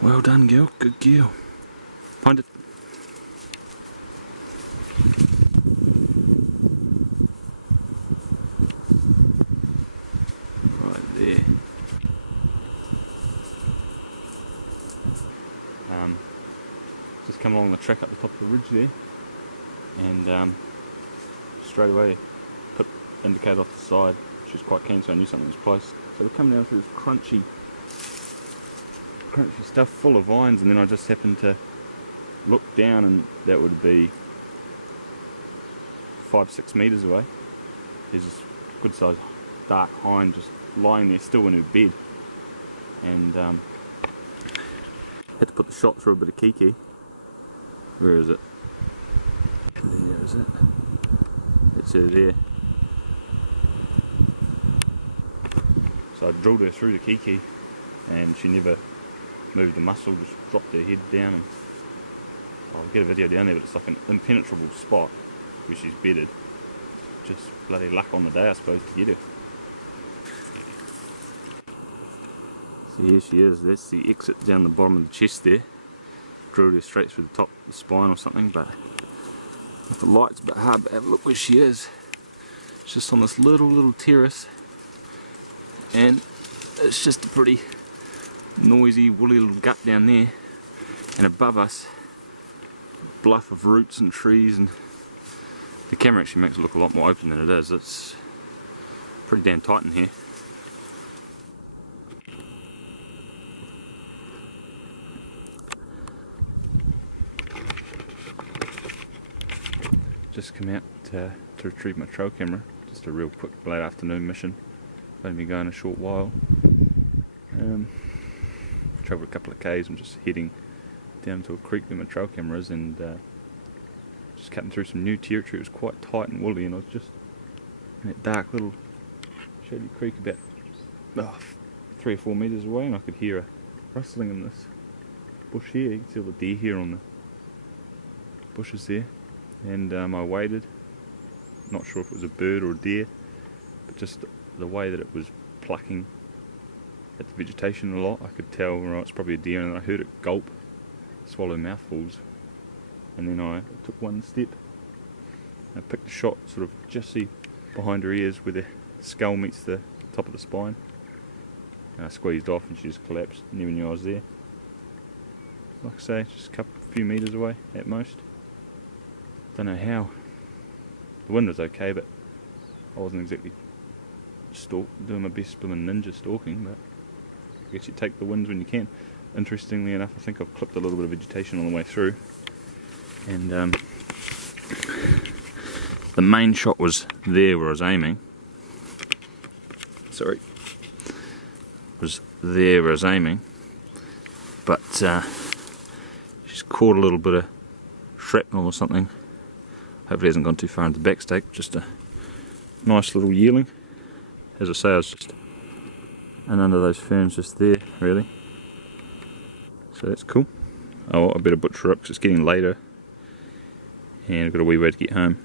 Well done, girl. Good girl. Find it. Right there. Just come along the track up the top of the ridge there, and straight away put indicator off the side. She was quite keen, so I knew something was close. So we're coming down through this crunchy stuff full of vines, and then I just happened to look down, and that would be 5-6 metres away. There's this good sized dark hind just lying there still in her bed, and had to put the shot through a bit of kiki. Where is it? There is it. It's her there. So I drilled her through the kiki, and she never moved a muscle, just dropped her head down, and I'll get a video down there, but it's like an impenetrable spot where she's bedded. Just bloody luck on the day, I suppose, to get her. So here she is. That's the exit down the bottom of the chest there. Drilled her straight through the top of the spine or something, but with the light's a bit hard, but have a look where she is. It's just on this little terrace, and it's just a pretty noisy, woolly little gut down there, and above us, bluff of roots and trees, and the camera actually makes it look a lot more open than it is. It's pretty damn tight in here. Just come out to retrieve my trail camera. Just a real quick late afternoon mission. Only been going a short while. Travelled a couple of k's. I'm just heading down to a creek where my trail camera is, and just cutting through some new territory. It was quite tight and woolly, and I was just in that dark little shady creek about 3 or 4 metres away, and I could hear a rustling in this bush here. You can see all the deer here on the bushes there. And I waited, not sure if it was a bird or a deer, but just the way that it was plucking at the vegetation a lot, I could tell, right, it's probably a deer, and I heard it gulp, swallow mouthfuls, and then I took one step, I picked a shot sort of just see behind her ears where the skull meets the top of the spine, and I squeezed off and she just collapsed. Never knew I was there. Like I say, just a few metres away at most. Don't know how. The wind was okay, but I wasn't exactly doing my best blooming ninja stalking, but I guess you take the winds when you can. Interestingly enough, I think I've clipped a little bit of vegetation on the way through, and the main shot was there where I was aiming. Sorry. Was there where I was aiming, but she's caught a little bit of shrapnel or something. Hopefully it hasn't gone too far into the backstake. Just a nice little yearling. As I say, I was just and under those ferns just there, really. So that's cool. Oh, I better butcher up because it's getting later, and I've got a wee way to get home.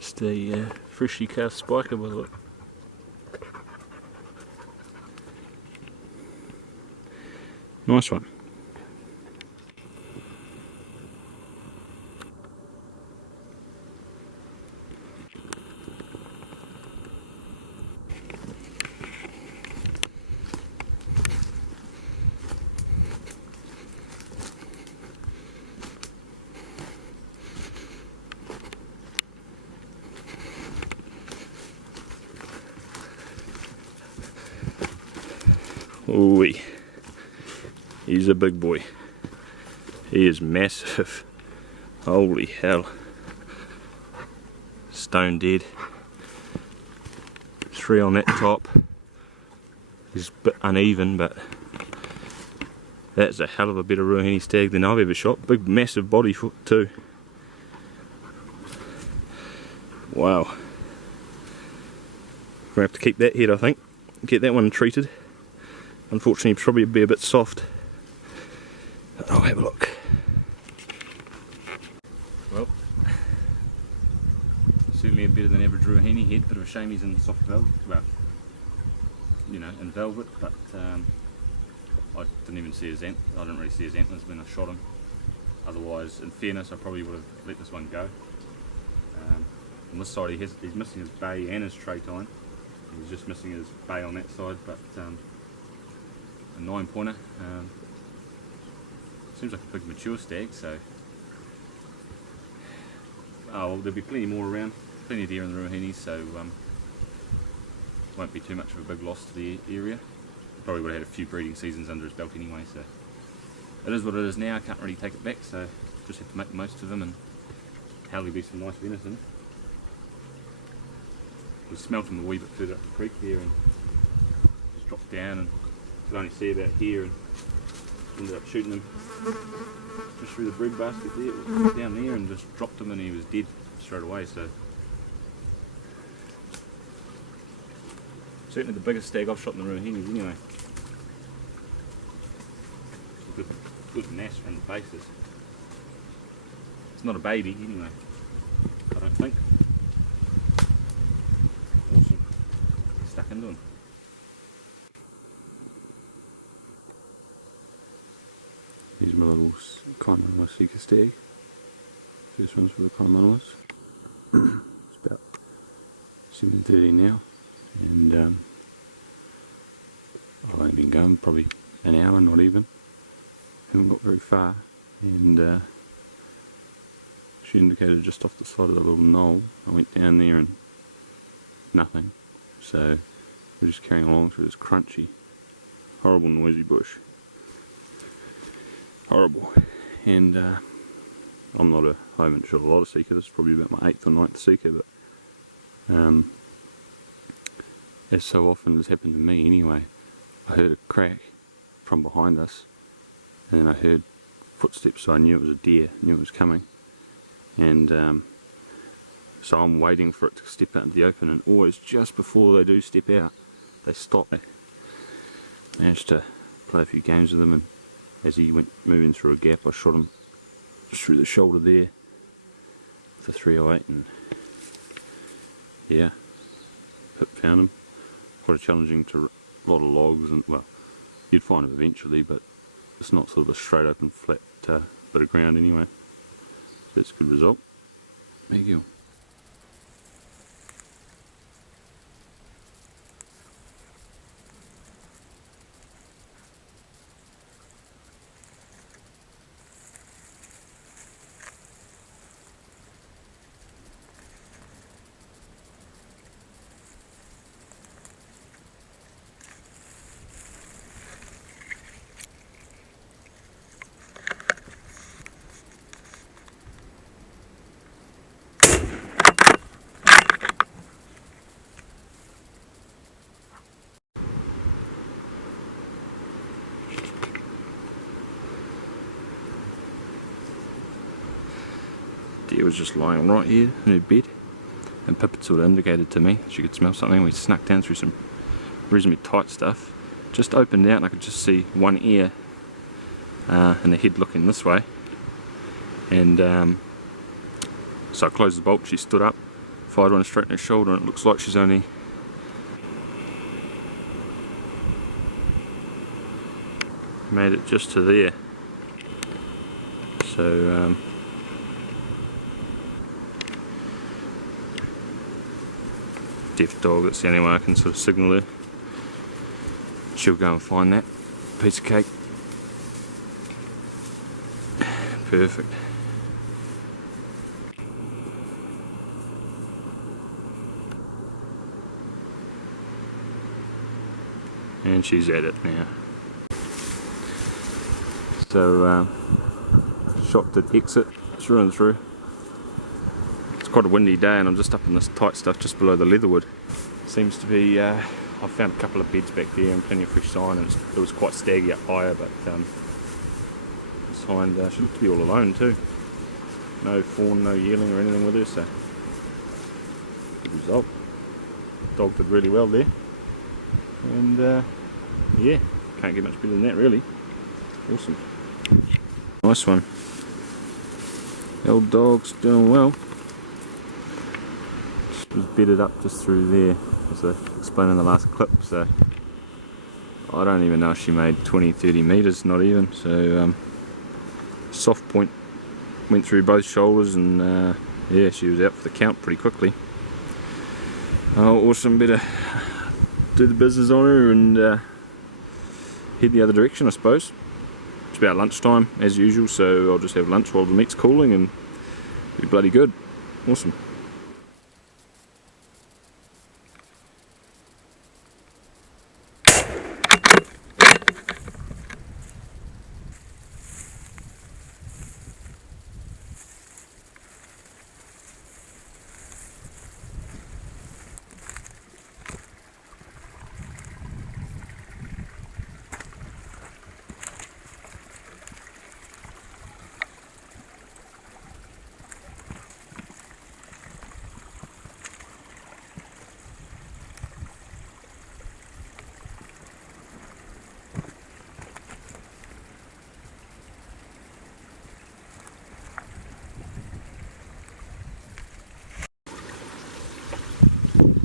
Just a freshly cast spiker by the look. Nice one. Ooh-wee. He's a big boy. He is massive. Holy hell. Stone dead. 3 on that top. He's a bit uneven, but that's a hell of a better Ruahine stag than I've ever shot. Big massive body foot too. Wow. We're going to have to keep that head, I think. Get that one treated. Unfortunately, it'll probably be a bit soft. I'll have a look. Well, certainly a better than average Ruahine head. Bit of a shame he's in soft velvet. Well, you know, in velvet, but I didn't even see his antlers. I didn't really see his antlers when I shot him. Otherwise, in fairness, I probably would have let this one go. On this side, he's missing his bay and his tray tine. He's just missing his bay on that side, but a 9-pointer. Seems like a big mature stag, so well, there'll be plenty more around, plenty of deer in the Ruahine, so won't be too much of a big loss to the area. Probably would have had a few breeding seasons under his belt anyway, so it is what it is now. I can't really take it back, so just have to make the most of him, and hopefully be some nice venison. We smelt him a wee bit further up the creek there and just dropped down and could only see about here, and ended up shooting him just through the bread basket there, down there, and just dropped him and he was dead straight away. So certainly the biggest stag I've shot in the Ruahines anyway. It's a good mass from the faces. It's not a baby anyway, I don't think. Awesome. Stuck into him. Here's my little Kaimanawa Seeker stag. First one's for the Kaimanawas. It's about 7:30 now, and I've only been going probably an hour, not even. Haven't got very far, and she indicated just off the side of the little knoll. I went down there and nothing, so we're just carrying along through this crunchy, horrible noisy bush. Horrible. And I haven't shot a lot of Seeker. This is probably about my 8th or 9th Seeker, but as so often has happened to me anyway, I heard a crack from behind us, and then I heard footsteps, so I knew it was a deer, knew it was coming, and so I'm waiting for it to step out into the open, and always just before they do step out, they stop. I managed to play a few games with them, and as he went moving through a gap, I shot him just through the shoulder there with a 308, and yeah, found him. Quite a challenging to a lot of logs, and well, you'd find him eventually, but it's not sort of a straight open flat bit of ground anyway. So that's a good result. There you go. Deer was just lying right here in her bed, and Pippa sort of indicated to me she could smell something. We snuck down through some reasonably tight stuff, just opened out, and I could just see one ear and the head looking this way, and so I closed the bolt. She stood up, fired one straight in her shoulder, and it looks like she's only made it just to there. So deaf dog, that's the only way I can sort of signal her. She'll go and find that piece of cake. Perfect. And she's at it now. So shot did exit through and through. It's quite a windy day and I'm just up in this tight stuff just below the leatherwood. Seems to be, I've found a couple of beds back there and plenty of fresh sign, and it was quite staggy up higher, but this hind she looked to be all alone too. No fawn, no yearling or anything with her, so good result. Dog did really well there, and yeah, can't get much better than that really. Awesome. Nice one. The old dog's doing well. She was bedded up just through there, as I explained in the last clip, so I don't even know if she made 20-30 metres, not even. So soft point went through both shoulders, and yeah, she was out for the count pretty quickly. Oh, awesome. Better do the business on her and head the other direction, I suppose. It's about lunchtime as usual, so I'll just have lunch while the meat's cooling and be bloody good. Awesome.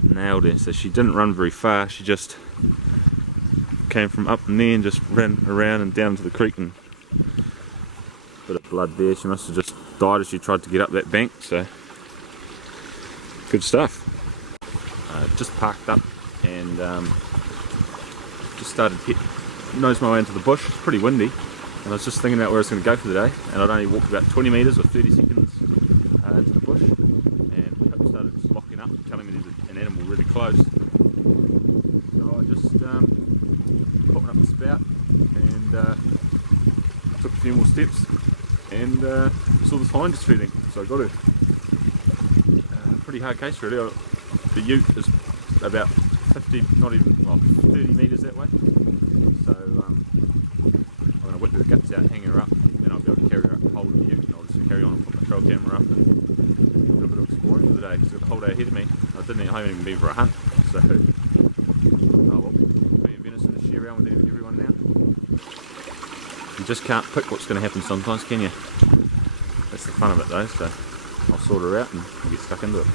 Nailed her. So she didn't run very far, she just came from up in there and just ran around and down to the creek, and bit of blood there. She must have just died as she tried to get up that bank, so good stuff. Just parked up and just started nose my way into the bush. It's pretty windy and I was just thinking about where I was going to go for the day, and I'd only walked about 20 metres or 30 seconds into the bush, and Pip started just locking up, telling me there's an animal really close. So I just put one up the spout and took a few more steps and saw this hind just feeding, so I got her. Pretty hard case really. The ute is about 50, not even, well, 30 metres that way, so I'm going to whip her guts out, hang her up, and I'll be able to carry her up, hold the ute, and I'll just carry on and put my trail camera up and do a bit of exploring for the day, because I've got the whole day ahead of me. I haven't even been for a hunt, so oh well, me and venison to share around with everyone now. You just can't pick what's going to happen sometimes, can you? That's the fun of it though, so I'll sort her out and get stuck into it.